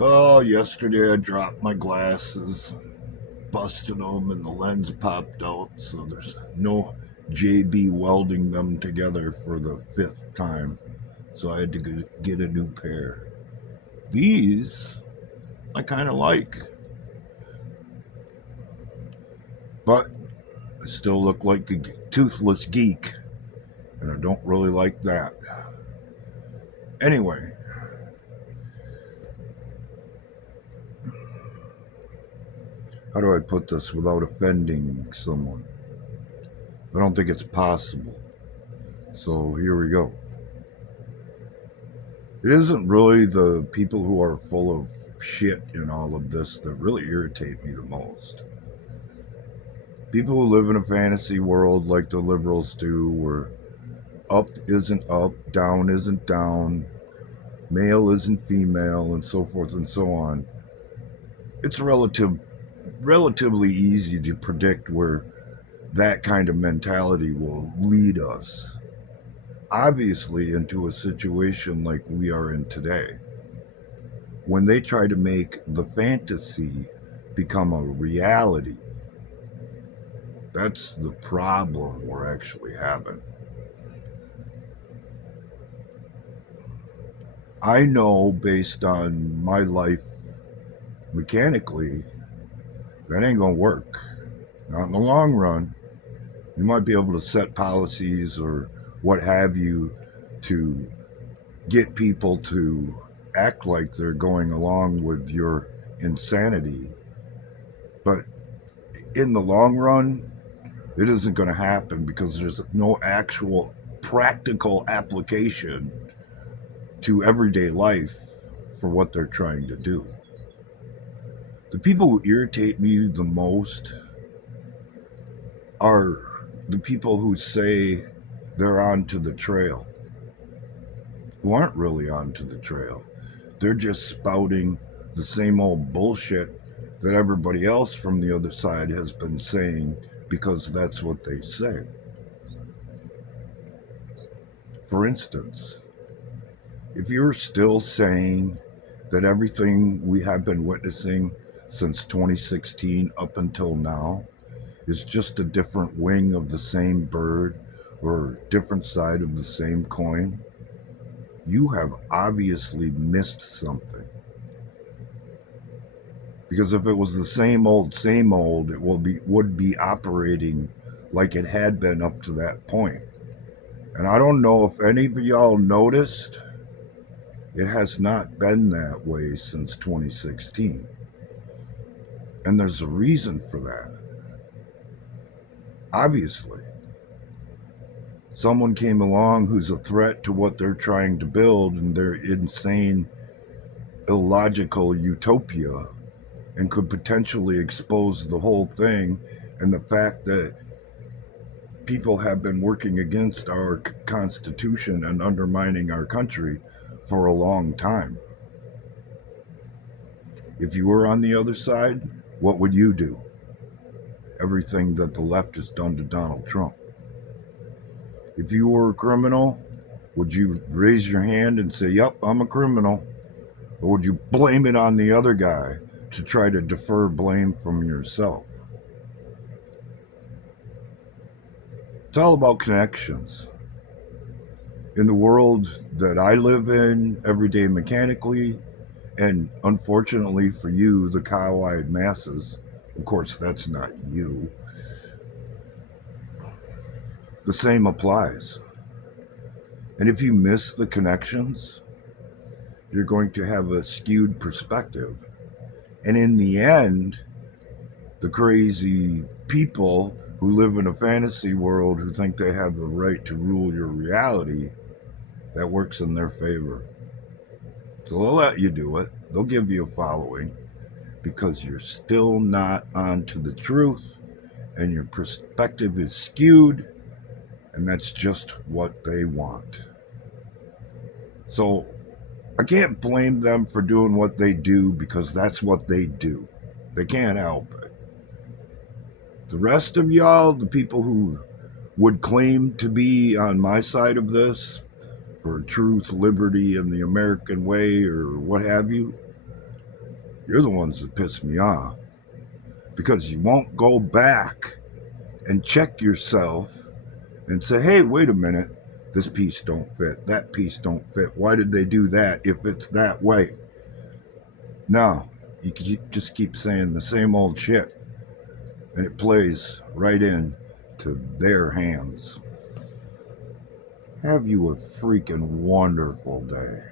Oh, yesterday I dropped my glasses, busted them, and the lens popped out, so there's no JB welding them together for the fifth time. So I had to get a new pair. These I kind of like, but I still look like a toothless geek, and I don't really like that. Anyway, how do I put this without offending someone? I don't think it's possible. So here we go. It isn't really the people who are full of shit in all of this that really irritate me the most. People who live in a fantasy world like the liberals do, where up isn't up, down isn't down, male isn't female, and so forth and so on. It's relatively easy to predict where that kind of mentality will lead us. Obviously, into a situation like we are in today, when they try to make the fantasy become a reality. That's the problem we're actually having. I know based on my life mechanically, that ain't gonna work. Not in the long run. You might be able to set policies or what have you to get people to act like they're going along with your insanity. But in the long run, it isn't going to happen because there's no actual practical application to everyday life for what they're trying to do. The people who irritate me the most are the people who say they're onto the trail, who aren't really onto the trail. They're just spouting the same old bullshit that everybody else from the other side has been saying because that's what they say. For instance, if you're still saying that everything we have been witnessing since 2016 up until now is just a different wing of the same bird or different side of the same coin, you have obviously missed something. Because if it was the same old, it would be operating like it had been up to that point. And I don't know if any of y'all noticed, it has not been that way since 2016. And there's a reason for that. Obviously, someone came along who's a threat to what they're trying to build and their insane, illogical utopia and could potentially expose the whole thing and the fact that people have been working against our Constitution and undermining our country for a long time. If you were on the other side, what would you do? Everything that the left has done to Donald Trump. If you were a criminal, would you raise your hand and say, "Yep, I'm a criminal"? Or would you blame it on the other guy to try to defer blame from yourself? It's all about connections. In the world that I live in, every day mechanically, and unfortunately for you, the cow eyed masses, of course, that's not you, the same applies. And if you miss the connections, you're going to have a skewed perspective. And in the end, the crazy people who live in a fantasy world who think they have the right to rule your reality, that works in their favor. So they'll let you do it. They'll give you a following because you're still not onto the truth and your perspective is skewed, and that's just what they want. So I can't blame them for doing what they do because that's what they do. They can't help it. The rest of y'all, the people who would claim to be on my side of this for truth, liberty, and the American way, or what have you, You're the ones that piss me off because you won't go back and check yourself and say, hey, wait a minute, this piece don't fit, that piece don't fit. Why did they do that if it's that way? No, just keep saying the same old shit, and it plays right in to their hands. Have you a freaking wonderful day.